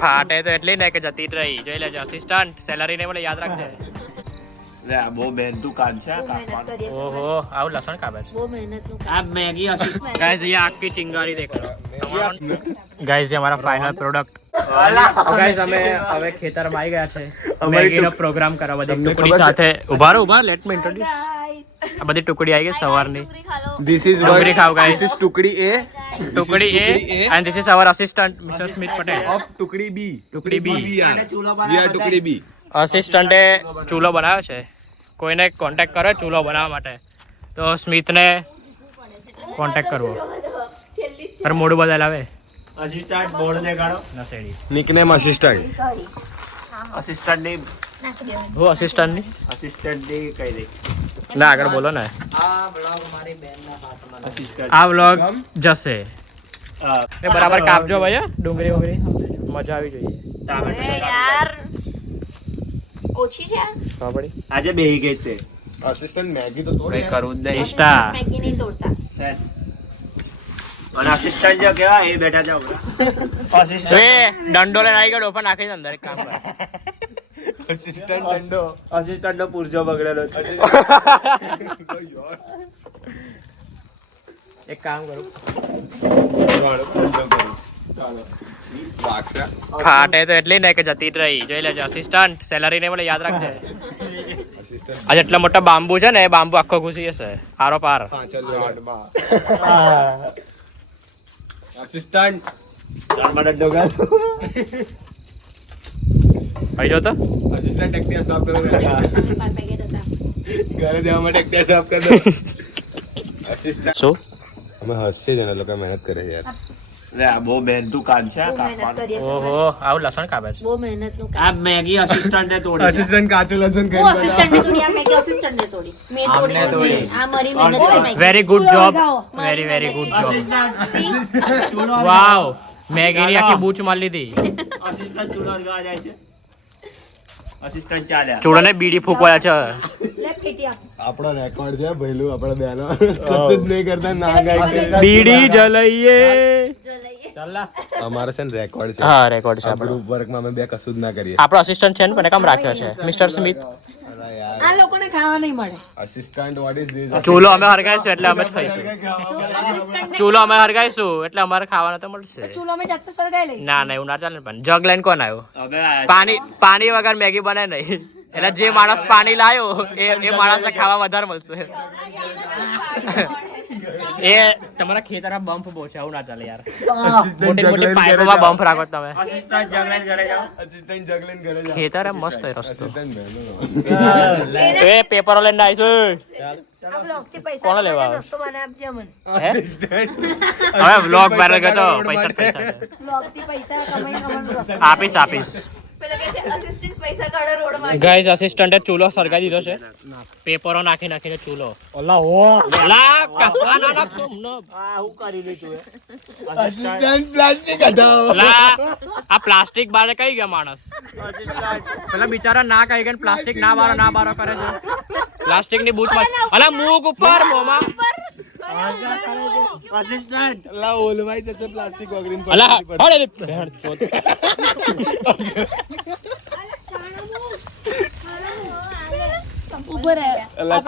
ફાટે તો એટલી ને કે જતી જ રહી. જોઈ લેજો અસિસ્ટન્ટ સેલરી ને મને યાદ રાખજે. લે આ બહુ મહેનતુ કામ છે ઓહો આવું લસણ કાપે છે. બહુ મહેનતનું આ મેગી અસિસ્ટન્ટ गाइस ये आग की चिंगारी देखो गाइस ये हमारा फाइनल प्रोडक्ट गाइस हमें હવે ખેતરમાં આવી ગયા છે મેગીનો પ્રોગ્રામ કરવા બધી ટુકડી સાથે ઉભા લેટ મી ઇન્ટ્રોડ્યુસ આ બધી ટુકડી આવી ગઈ સવારની This is ડુંગળી ખાવ ગાઈસ This is ટુકડી A ટુકડી A and this is our assistant Mr. Smith Patel of ટુકડી B. ટુકડી B We are ટુકડી B. અસિસ્ટન્ટે ચૂલો બનાવ્યો છે. કોઈને કોન્ટેક્ટ કરે ચૂલો બનાવવા માટે તો સ્મિથને કોન્ટેક્ટ કરવો. તારું મોઢું બદલ આવે અસિસ્ટન્ટ બોર્ડ દેખાડો નસેડી Nickname assistant. અસિસ્ટન્ટ ની હું અસિસ્ટન્ટની અસિસ્ટન્ટ ની કહી દે ના આગળ બોલો ને અસિસ્ટન્ટ આ વ્લોગ જશે એ બરાબર કાપજો ભાઈ ડુંગળી વગરી મજા આવી જોઈએ. યાર ઓછી છે ખબર પડી આજે બેહી ગઈ તે Assistant Maggie તો થોડી કઈ કરવું જ નહીં ઇન્સ્ટા મેગી નહીં તોડતા અને અસિસ્ટન્ટ જો કેવા એ બેઠા જાવ અસિસ્ટન્ટ એ દંડો લઈને આવી ગયો ડોફા નાખી દે અંદર એક કામ કર assistant દંડો. અસિસ્ટન્ટ નો પુરજો બગડેલો છે એક કામ કરું વાગશે. ફાટે તો એટલી ને કે જતી જ રહી. જોઈ લેજો અસિસ્ટન્ટ સેલરી ને મને યાદ રાખજે. Assistant આ જેટલા મોટા બાંબુ છે ને એ બાંબુ આખો ઘૂસી જશે આરો પાર. પાછળ assistant ચારમાં ડંડો ગાલ ભાઈ જો તો assistant ટેક્ટિયા સાફ કરો. પેકેટ હતા ઘરે જવા માટે ટેક્ટિયા સાફ કરી દો. assistant શું અમે હસશે જ ને લોકો મહેનત કરે છે યાર. લે આ બહુ મહેનતુ કામ છે બહુ મહેનત કરીએ છીએ ઓહો આવું લસણ કાપે છે. બહુ મહેનતનું આ મેગી અસિસ્ટન્ટે તોડી assistant કાચું લસણ હું અસિસ્ટન્ટ ને તોડી આ મેગી અસિસ્ટન્ટ ને તોડી મેં તોડી નથી. આ મારી મહેનત છે Maggi very good job very good job wow મેગીની આખી બૂચ મારી લીધી. અસિસ્ટન્ટ ચૂલો ગા જાય છે અસિસ્ટન્ટ ચાલ્યા ચૂડાને બીડી ફૂંકવાયા છે. લે ફેટી આપ આપણો રેકોર્ડ છે ભઈલું આપણા બેનો કશું જ નહીં કરતા ના ગાય છે. બીડી જલાઈએ જો લઈએ અમારે છે ને રેકોર્ડ છે. હા રેકોર્ડ છે આ આપણો. ગ્રુપ વર્કમાં અમે બે કશું જ ના કરીએ. આપણો અસિસ્ટન્ટ છે ને પણ કામ રાખ્યો છે મિસ્ટર સ્મિથ. આ લોકોને ખાવા નહીં મળે assistant what is this? ચૂલો અમે હરગાઈશું એટલે અમે જ ખાઈશું. ચૂલો અમે હરગાઈશું એટલે અમારે ખાવાનું તો મળશે. ચૂલો અમે જાતે સળગાઈ લઈશું ના ના એવું ના ચાલે ને પણ જગ લઈને કોણ આવ્યો હવે આ પાણી વગર મેગી બને નહીં એટલે જે માણસ પાણી લાયો એ માણસને ખાવા વધારે મળશે. એ તમારા ખેતરમાં બમ્પ બહુ છે આવું ના ચાલે યાર. મોટી મોટી પાઇપોમાં બમ્પ રાખો તમે. અસિસ્ટન્ટ જગલાઈને ઘરે જાઓ assistant જગલીને ઘરે જાય. ખેતર એમ મસ્ત હોય રસ્તો. assistant બહેનો. એ પેપરો લઈને આવીશું. આ બ્લોગથી પૈસા કોણ લેવા આવે? રસ્તો મને આપજે અમને હે? હવે વ્લોગ વાયરલ ગયો તો પૈસા બ્લોગથી પૈસા કમાઈને રસ્તો આપીશ. પેલો કે છે અસિસ્ટન્ટ પૈસા કાઢો રોડ માં ગાઈસ અસિસ્ટન્ટે ચૂલો સળગાવી દીધો છે. પેપરો નાખીને ચૂલો ઓલા હું કરી લીધું assistant plastic હટાવો. આ પ્લાસ્ટિક બારે કઈ ગયા માણસ પેલા બિચારા ના કઈ ગયા પ્લાસ્ટિક ના બારો કરે છે. પ્લાસ્ટિક ની બૂચ અલા મૂક ઉપર મોમાં અસિસ્ટન્ટ અલા ઓલવાઈ જશે પ્લાસ્ટિક વગરીને અલા હળે ઉભો રહે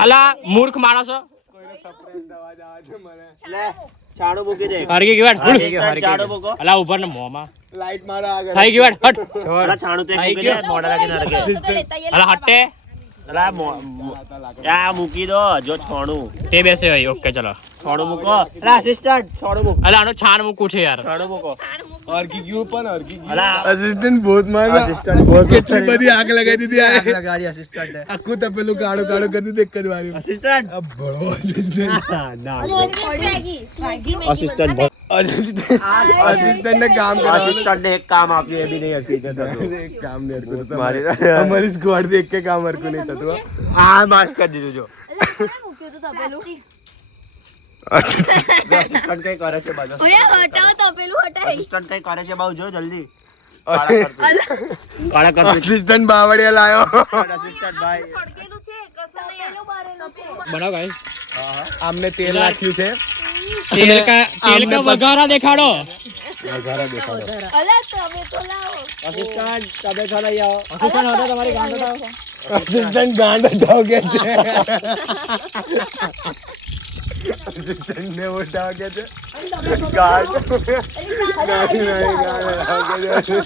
અલા મૂર્ખ માણસો ચાડો મૂકી દે હરગી ગયો ચાડો મૂકો અલા ઉપર ને મોમાં લાઈટ મારો આગળ થઈ ગયું હટ અલા ચાણું તે મૂકી દે મોઢા લાગીને રગે અલા હટે અલા આ મૂકી દો જો છોણું તે બેસે હોય ઓકે ચલો છોણું મૂકો અલા અસિસ્ટન્ટ છોણું મૂકો અલા આનો છાણ મૂકવું છે યાર છોણું મૂકો અરકી ગયું પણ અરકી ગયું. અલા assistant बहुत मारा. assistant बहुत કેટલી બધી આગ લગાવી દીધી આ ગાડી અસિસ્ટન્ટ આખું તપેલું કાળું કરી દીધું એક જ વારી. અસિસ્ટન્ટ આ ભળો assistant. અસિસ્ટન્ટ assistant ને કામ કરવા. અસિસ્ટન્ટ ને એક કામ આપ્યું એ બી નહીં હકીકત હતું એક કામ નહીં હરકું થતું. અમારી સ્ક્વોડ થી એક કામ હરકું નહીં થતું હો. આ માસ કરી દીધું જો મૂક્યું તો તપેલું અસિસ્ટન્ટ કઈ કરે છે બાજુ હટાવો તપેલું હટાય અસિસ્ટન્ટ કઈ કરે છે બાજુ જો જલ્દી assistant બાવળિયા લાયો. અસિસ્ટન્ટ ભાઈ સળગેલું છે કશું નહીં તપેલું બારેલું છે બનાવ ગાઈસ આમને તેલ નાખ્યું છે. તેલ કા વઘારા દેખાડો નજારા દેખાડો. અલા તમે તો લાવો અસિસ્ટન્ટ તમે લઈ આવો. અસિસ્ટન્ટ હતો તમારી ગાંડો થાવ. અસિસ્ટન્ટ ગાંડો થાવ કે છે. અસિસ્ટન્ટ ને ઉઠાવ કે છે. ગાંડો. નહીં, ગાંડો થાવ કે છે.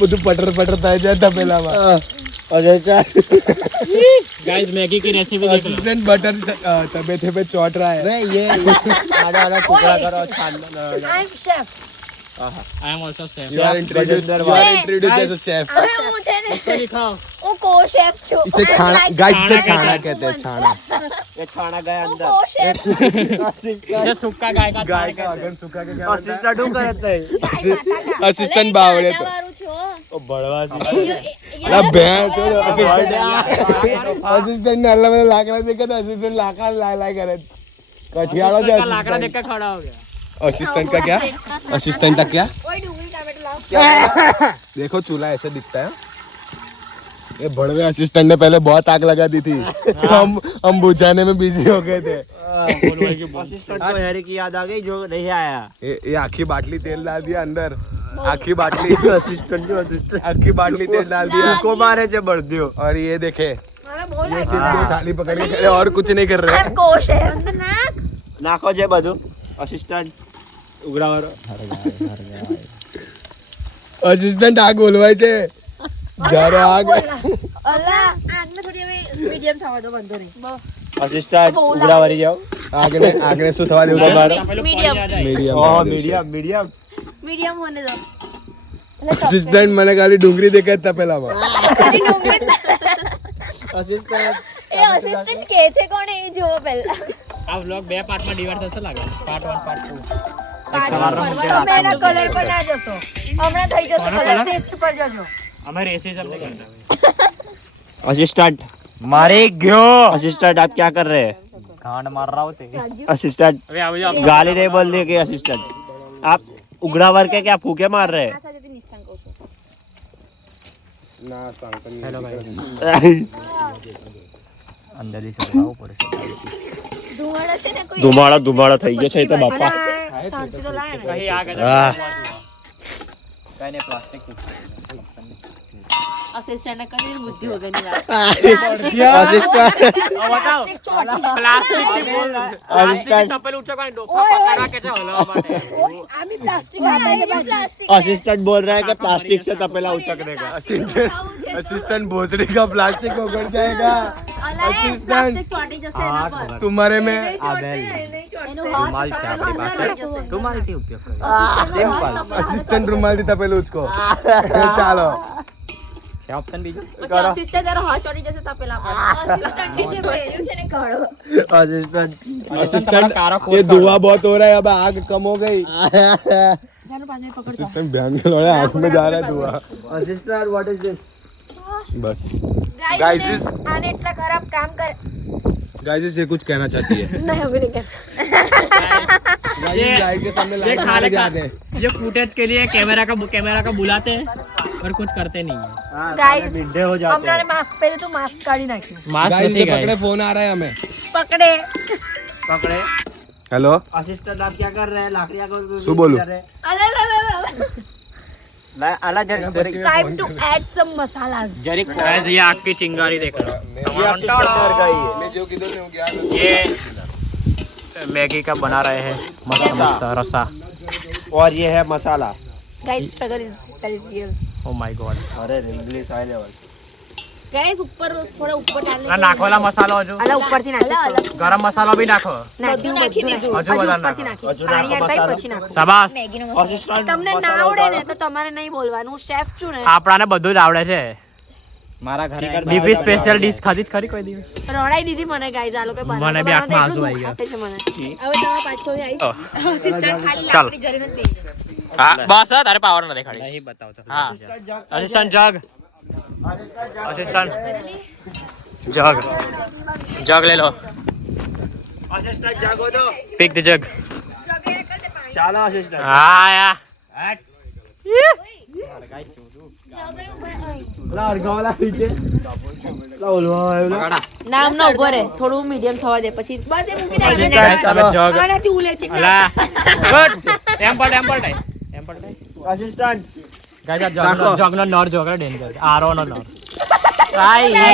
બધું પટર પટર થાય છે તપેલામાં. गाइस मैगी की रेसिपी देख लो. असिस्टेंट बटर तबेथे पे चौट रहा है. આડા આડા ટુકડા કરો છાન. I am chef I am also safe. You are introduced as a chef. હવે હું છે ને तो दिखाओ. હું કો શેફ છું इसे छाना गाइस इसे छाना कहते हैं छाना. એ છાણા ગયા હું અંદર. કો શેફ इसे सूखा गाय का गाय का अगन सुखा के क्या અસિસ્ટન્ટ શું કરે છે? असिस्टेंट बावड़े तो વાળું છે હો ઓ બળવા છે. अला भैंस असिस्टेंट ने अल्लाह में लाकड़ा देखा था असिस्टेंट लाकड़ा ला करे कठियाला का जो लाकड़ा देख के खड़ा हो गया. असिस्टेंट का क्या असिस्टेंट का क्या ઓય ડુંગળી ટામેટું લાવ देखो चूल्हा ऐसे दिखता है ये बड़वे असिस्टेंट ने पहले बहुत आग लगा दी थी हम बुझाने में बिजी हो गए थे અસિસ્ટન્ટ को हैरी की याद आ गई जो नहीं आया. ये आखी बाटली तेल डाल दिया अंदर आखी बाटली અસિસ્ટન્ટ જો અસિસ્ટન્ટ आखी बाटली तेल डाल दिया को मारे છે બળદ્યો. और ये देखे મને બહુ ये લાગે सिर्फ दो थाली पकड़ के खड़े और कुछ नहीं कर रहे આઈ એમ કો શેફ અંદર નાખ નાખો છે બધું. અસિસ્ટન્ટ ઉગડાવાળો. असिस्टेंट आग बोलवाय છે જ્યારે આગ અલા આગને થોડી હવે મીડિયમ થવા દો વાંધો નહીં અસિસ્ટન્ટ ઉગડાવાળી જાઓ. આગને શું થવા દેવું છે પેલું Medium. પાણી આ જાય. ઓ મીડિયમ મીડિયમ. મીડિયમ હોને દો અસિસ્ટન્ટ મને ખાલી ડુંગળી દેખાય તપેલામાં ખાલી ડુંગળી અસિસ્ટન્ટ એ અસિસ્ટન્ટ કે છે કોણ એ જોવો પહેલા આ વ્લોગ બે પાર્ટમાં ડિવાઈડ થશે લાગે. Part 1 part 2. મેના કલર પર ના જશો હમણાં થઈ જશે કલર ટેસ્ટ પર જજો અમે રેસિઝમ नहीं करना. असिस्टेंट मारे गयो. असिस्टेंट आप क्या कर रहे हैं? गांड मार रहा होते. असिस्टेंट अबे आओ जाओ. गाली नहीं बोल रही कि असिस्टेंट आप उगड़ा वर के क्या फूके मार रहे हैं? આ સાથે નિષ્ઠાન કહું છું ના सांगतो नहीं हेलो गाइस. अंदर ही चलाओ ऊपर से. ધુમાડો છે ને કોઈ धुमाड़ा धुमाड़ा થઈ ગયો છે તો બાપા. સાંસી તો લાય ને कहीं आगे आह. मैंने प्लास्टिक અસિસ્ટન્ટ કરી બુદ્ધિ વગરની વાત असिस्टेंट बताओ. પ્લાસ્ટિક થી બોલ. અસિસ્ટન્ટ ટપેલ ઊંચો કરીને ડોફા પકડવા કે છે હલવા માટે. આમી પ્લાસ્ટિક આમે પ્લાસ્ટિક असिस्टेंट बोल रहा है कि प्लास्टिक से तपेला उचकने का. असिस्टेंट भोसड़ी का प्लास्टिक उगड़ जाएगा પ્લાસ્ટિક ચોટી જશે એના પર तुम्हारे में એનું રૂમાલ છે આપણી પાસે रुमाल થી ઉપયોગ કરો. असिस्टेंट रुमाल दी तपेलो उसको ચાલો ઓપ્શન બીજો. પછી અસિસ્ટન્ટ તારો હાથ ચોટી જશે તો પેલા પર અસિસ્ટન્ટ જે પહેર્યું છે ને કાળો असिस्टेंट असिस्टेंट ये धुआं बहुत हो रहा है अब आग कम हो गई જાનો પાછળ પકડતા असिस्टेंट भयंकर लड़ा आंख में जा रहा है धुआं असिस्टेंट व्हाट इज दिस? बस Guys, Guys, આને એટલા ખરાબ કામ કરે गाइस ये कुछ कहना चाहती है નહીં હવે નહીં કર ये गाइस के सामने ये लाइट खाने मारे का जाते हैं ये फुटेज के लिए कैमरा का बुलाते हैं और कुछ करते नहीं है. ગાઈસ मिड्डे हो जाते હમણાં हैं. માસ્ક પહેર્યું તો માસ્ક કાઢી નાખ્યું मास्क गाइस नहीं से पकड़े गाइस. फोन आ रहा है हमें પકડે पकड़े. हेलो असिस्टेंट आप क्या कर रहे हैं? लाकड़ियां को શું બોલું? अला जर time to add some masalas guys ये आग की चिंगारी देख रहा मैं जो किधर से हूं क्या ये मैगी का बना रहे हैं मस्त मस्त रसा. और ये है मसाला. Guys struggle is very real oh my God. अरे इंग्लिश हाई लेवल. गाइस ऊपर थोड़ा ऊपर डालने ના નાખવાલા મસાલો હજુ અલા ઉપરથી નાખીશ ગરમ મસાલો બી નાખો. નાખી દીધું હજુ વધારે નાખો. નાખીશ પાણી એડ કરી પછી નાખો શાબાશ. असिस्टेंट તમને ના આવડે ને તો તમારે નહીં બોલવાનું હું શેફ છું ને આપણાને બધું જ આવડે છે. મારા ઘરે બીપી સ્પેશિયલ ડીશ ખાધી જ ખરી કોઈ દિવસ? રડાઈ દીધી મને ગાઈસ આ લોકો મને બી આંખમાં આંસુ આવી ગયા. હવે તમે પાછો આવી અસિસ્ટન્ટ ખાલી ચાલો. લાકડી જરીને દે હા બસ હા તારે પાવર ન દેખાડી. નહીં બતાવતો. હા અસિસ્ટન્ટ જગ. અસિસ્ટન્ટ જગ જગ ले लो. असिस्टेंट जागो दो. Pick the jug. चलो असिस्टेंट. हाँ या નામ ના ઉભો રે થોડું મીડિયમ થવા દે પછી બસ એ મૂકી Guys, દે હવે જગ આનાથી ઉલે છે અલા ગુડ એમ પડ અસિસ્ટન્ટ ગાઈસ આ જગનો નર જોગર ડેન્જર આરો નો નર કાઈ હે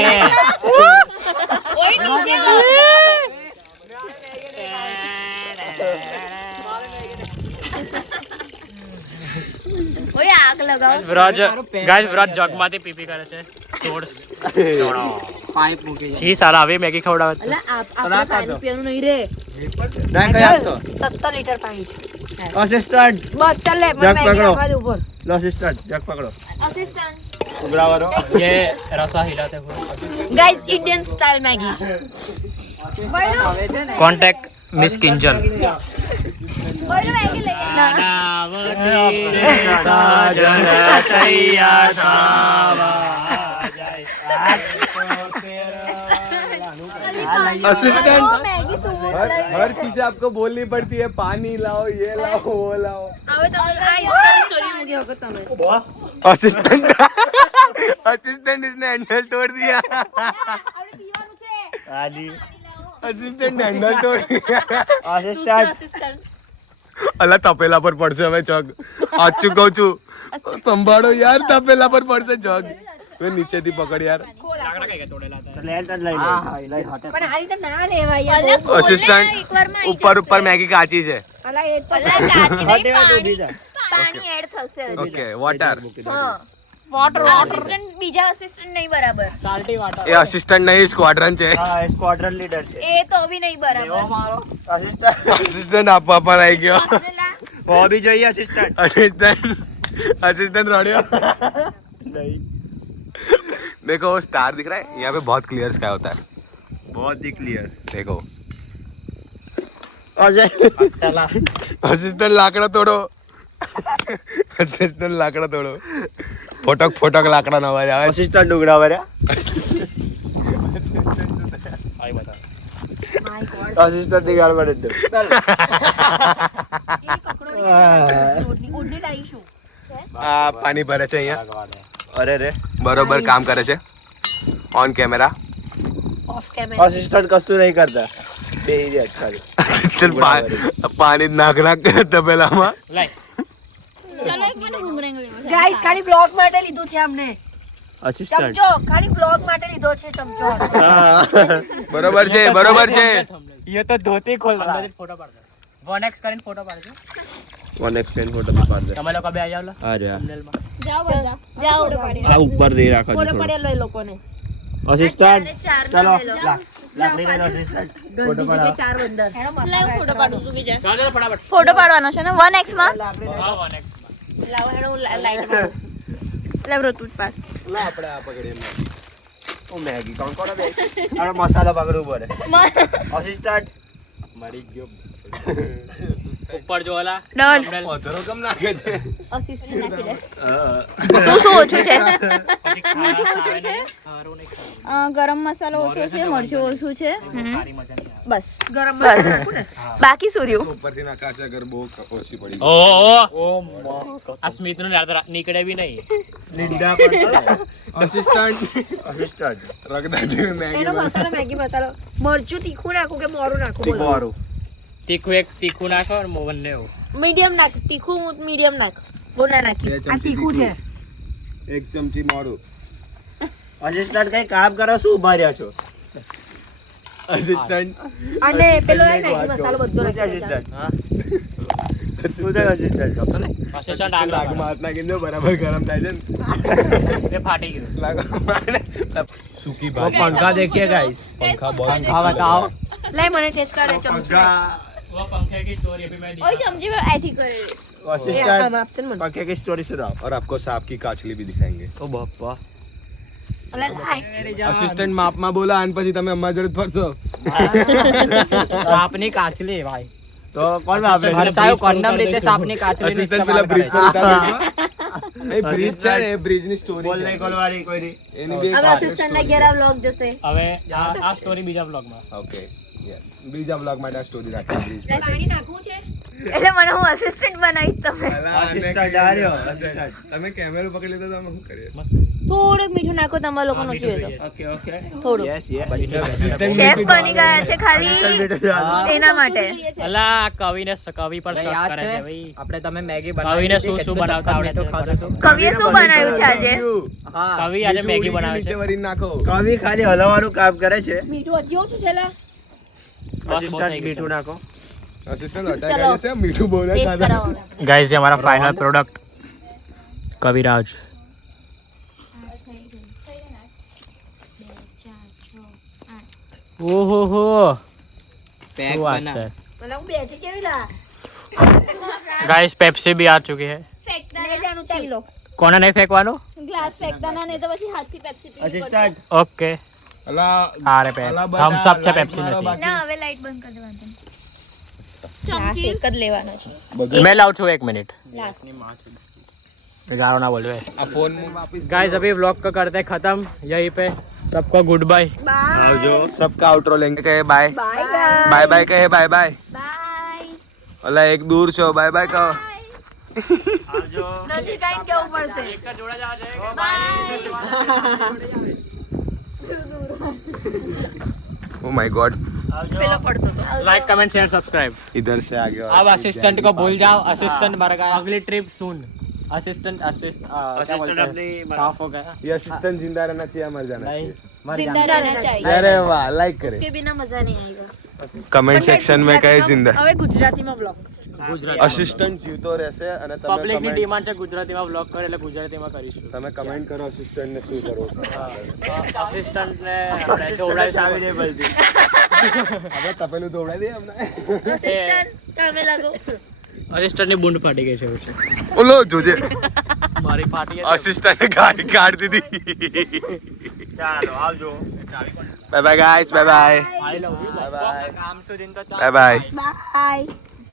ઓય આગ લગાવો વ્રજ ગાઈસ વ્રજ જગમાંથી પીપી કરે છે સોર્સ પાઇપ મૂકી છી સાલા હવે મેગી ખવડાવે અલા આપણે પાણી પીવાનું નહીં રે ના કઈ આપતો 17 લીટર પાણી છે અસિસ્ટન્ટ બસ ચાલ લે જગ મને પકડો. મેગી ઉપર લો અસિસ્ટન્ટ જગ પકડો અસિસ્ટન્ટ ઉભરાવારો ये रसा हिलाते हुए guys Indian style Maggi contact miss Kinjal બોલો મેગી લઈ असिस्टेंट મેગી શું हर चीज आपको बोलनी पड़ती है पानी लाओ ये लाओ वो लाओ હવે તમે આ ઇન્સ્ટા સ્ટોરી મૂકી શકો તમે असिस्टेंट असिस्टेंट इसने हैंडल तोड़ दिया આપણે પીવાનું છે આજી असिस्टेंट हैंडल तोड़ दिया અસિસ્ટન્ટ અસિસ્ટન્ટ અલા તપેલા પર પડશે હવે જગ આચું કહું છું સંભાળો યાર તપેલા પર પડશે જગ તું નીચેથી પકડ યાર લેટ જ લઈ લે પણ આ રીતે ના લેવાય યાર અસિસ્ટન્ટ ઉપર ઉપર મેગી કાચી છે અલા એ તો પાણી એડ થશે હજી. ઓકે વોટર હા અસિસ્ટન્ટ બીજા અસિસ્ટન્ટ નહીં બરાબર એ અસિસ્ટન્ટ નહીં સ્ક્વોડ્રન છે હા સ્ક્વોડ્રન લીડર છે એ તો બી નહીં બરાબર અસિસ્ટન્ટ અસિસ્ટન્ટ આપવા પર આવી ગયો વો ભી જોઈએ અસિસ્ટન્ટ असिस्टेंट रॉडियो नहीं देखो वो स्टार दिख रहा है यहाँ पे बहुत क्लियर स्काई होता है बहुत ही क्लियर देखो अजय असिस्टेंट लाकड़ा तोड़ो असिस्टेंट लाकड़ा तोड़ो फोटक फोटक लाकड़ा નો અવાજ આવે અસિસ્ટન્ટ ડુગડા વર્યા અસિસ્ટન્ટ ની ગાળ પડે તો ઓડલી લાવીશું આ પાણી ભરે છે અહીંયા અરે રે બરોબર કામ કરે છે on camera of camera assistant કશું નહીં કરતા બેહી જાય ખાલી અસિસ્ટન્ટ પાણી નાખ નાખ કરે તપેલામાં लाइक ગાઈસ ખાલી બ્લોગ માટે લીધું છે અમને અસિસ્ટન્ટ ચમચો ખાલી બ્લોગ માટે લીધો છે ચમચો બરોબર છે બરોબર છે ये तो धोती खोल रहा है फोटो पाड़ दो 1x કરીને ફોટો પાડજો વન એક્સપેન ફોટો બી પાડ દે તમે લોકો બે આવી જાવ અરે થંબનેલ માં જાઓ બધા જાઓ આ ઉપર દે રાખો ફોટો પડેલો એ લોકોને અસિસ્ટન્ટ ચાર ચલો ના લઈ લો. લાકડી લઈ લો અસિસ્ટન્ટ ફોટો ગંદી પડાવો જગ્યાએ ચાર બંદર ફોટો પાડું છું બીજા ચાલો ફટાફટ ફોટો પાડવાનો છે ને 1x માં હા 1x લાવો હેડો લાઈટ માં લે બ્રો તું જ પાડ લા આપણે આ પકડીએ ઓ મેગી કોણ કોણ બે આ મસાલા પકડવું પડે અસિસ્ટન્ટ મરી ગયો ઉપર જો ઓલા ડન thumbnail પથરો કમ નાખે છે અસિસ્ટન્ટ નાખી દે શું શું ઓછું છે પછી ખાસ આવે ને ખારું નહીં ખાવું ગરમ મસાલો ઓછો છે મરચું ઓછું છે સારી મજા નહીં આવે બસ ગરમ બસ. મસાલો નાખું ને બાકી શું રહ્યું ઉપરથી નાખાશે અગર બહુ ઓછી પડી ઓ આ સ્મિત નું નીકળે બી નહીં લીડા પણ અસિસ્ટન્ટ અસિસ્ટન્ટ રગદા જેવી મેગી એનો મસાલો મેગી મસાલો મરચું તીખું નાખું કે મોરું નાખું બોલો તીખું તીખું નાખો અને મોવન ને મીડિયમ નાખ તીખું મીડિયમ નાખ બહુ ના નાખી બે આ ચમચી તીખું છે એક ચમચી મોરું અસિસ્ટન્ટ કઈ કામ કરો શું ઉભા રહ્યા છો અસિસ્ટન્ટ અને પેલો મેગી મસાલો બધો શું છે નાખી અસિસ્ટન્ટ શું છે અસિસ્ટન્ટ અસિસ્ટન્ટ લાગમાં હાથ નાખી દો બરાબર ગરમ થાય છે ને એ ફાટી ગયું સૂકી वो पंखा देखिए गाइस पंखा बहुत पंखा बताओ લઈ મને ટેસ્ટ કરે ચમચી वो पंखे की स्टोरी अभी मैं ઓય ચમચી આથી કરે असिस्टेंट આપશે ને મને पंखे की स्टोरी सुनाओ और आपको सांप की काचली भी दिखाएंगे ओ बापा અલા લાય અસિસ્ટન્ટ માપમાં બોલા અને પછી તમે અમારી જોડે ફરશો સાપની કાચલી ભાઈ तो कौन आपने હર્ષાયો કોન્ડમ રીતે સાપની કાચલી અસિસ્ટન્ટ પેલા બ્રિજ પર ઉતારે એ બ્રિજ છે ને એ બ્રિજ ની સ્ટોરી बोल नहीं खोल वाली कोई नहीं એની બી હવે અસિસ્ટન્ટ ના ઘેર વ્લોગ જશે હવે આ સ્ટોરી બીજા બ્લોગમાં ઓકે યસ બીજા બ્લોગ માટે આ સ્ટોરી રાખી બ્રિજ પર પાણી નાખવું છે એટલે મને હું અસિસ્ટન્ટ બનાવીશ તમે Assistant આવ્યો, assistant. તમે કેમેરો પકડી લીધો તો અમે શું કરીએ? થોડુંક મીઠું નાખો તમારા લોકોનું જોઈએ તો ઓકે ઓકે થોડું શેફ બની ગયા છે ખાલી એના માટે અલા કવિને કવિ પર શક યાદ કરે છે છે ભાઈ આપણે તમે મેગી કવિને બનાવી શું શું બનાવતા આવડે છે કવિએ શું બનાવ્યું છે આજે હા કવિ આજે મેગી બનાવે છે નીચે વરીને નાખો. કવિ ખાલી હલાવવાનું કામ કરે છે. મીઠું હજી ઓછું છે લા Assistant મીઠું નાખો. અસિસ્ટન્ટ હટાઈ ગયા છે, મીઠું બહુ ના ટેસ્ટ ખાધા. કરાવો ગાઈસ ये हमारा फाइनल प्रोडक्ट कविराज ओहो हो પેક बात બના है ભલા હું બેઠી કેવી લા गाइस पेप्सी भी आ चुकी है લઈ જાનું પી લો કોને નહીં ફેંકવાનું ગ્લાસ ફેંકતા ના નહીં તો પછી હાથથી પેપ્સી પી Assistant. ઓકે અલા, અરે પે અલા બધા થમ્સ અપ છે light પેપ્સી મારો નથી બાકી. ના હવે લાઈટ બંધ કરી દેવાનું ગ્લાસ એક જ લેવાનો છે બધું मैं लाऊं છું 1 मिनट ગ્લાસ गारो ना बोल આ ફોન માં વાપસ गाइस अभी व्लॉग को करते हैं खत्म यहीं पे सबको गुड बाय આવજો. सबका आउटरो लेंगे कहे बाय બાય बाय बाय कहे बाय बाय બાય અલા એક દૂર છો બાય બાય કહો. નજીક આવીને કેવું પડશે ओ माय गॉड, પેલો પડતો તો लाइक कमेंट शेयर सब्सक्राइब इधर से आगे और अब असिस्टेंट को भूल जाओ असिस्टेंट मर गया अगली ट्रिप सून असिस्टेंट Assistant अपनी साफ हो गया ये असिस्टेंट जिंदा रहना चाहिए मर जाना नहीं चाहिए. मर जिंदा जाना रहना चाहिए अरे वाह, लाइक करें. કે बिना मजा नहीं आएगा कमेंट सेक्शन में कहे जिंदा હવે ગુજરાતીમાં બ્લોગ અસિસ્ટન્ટ જીવતો રહેશે અને તમે પબ્લિક ની comment- ડિમાન્ડ છે ગુજરાતીમાં વ્લોગ કરે એટલે ગુજરાતીમાં કરીશું તમે કમેન્ટ કરો અસિસ્ટન્ટ ને શું કરો. અસિસ્ટન્ટ ને આપણે દોવડાવીશું આવી જાય બધી. આપણે તપેલું દોવડાવી દઈએ અમને. તમે લાગો અસિસ્ટન્ટ ની બુંડ ફાટી ગઈ છે એવું છે ઓલો જોજે મારી ફાટી ગઈ અસિસ્ટન્ટ ગાડી કાઢી દીધી. ચાલો આવજો. Bye bye guys, bye bye I love you bye bye काम से दिन तो બાય બાય. બાય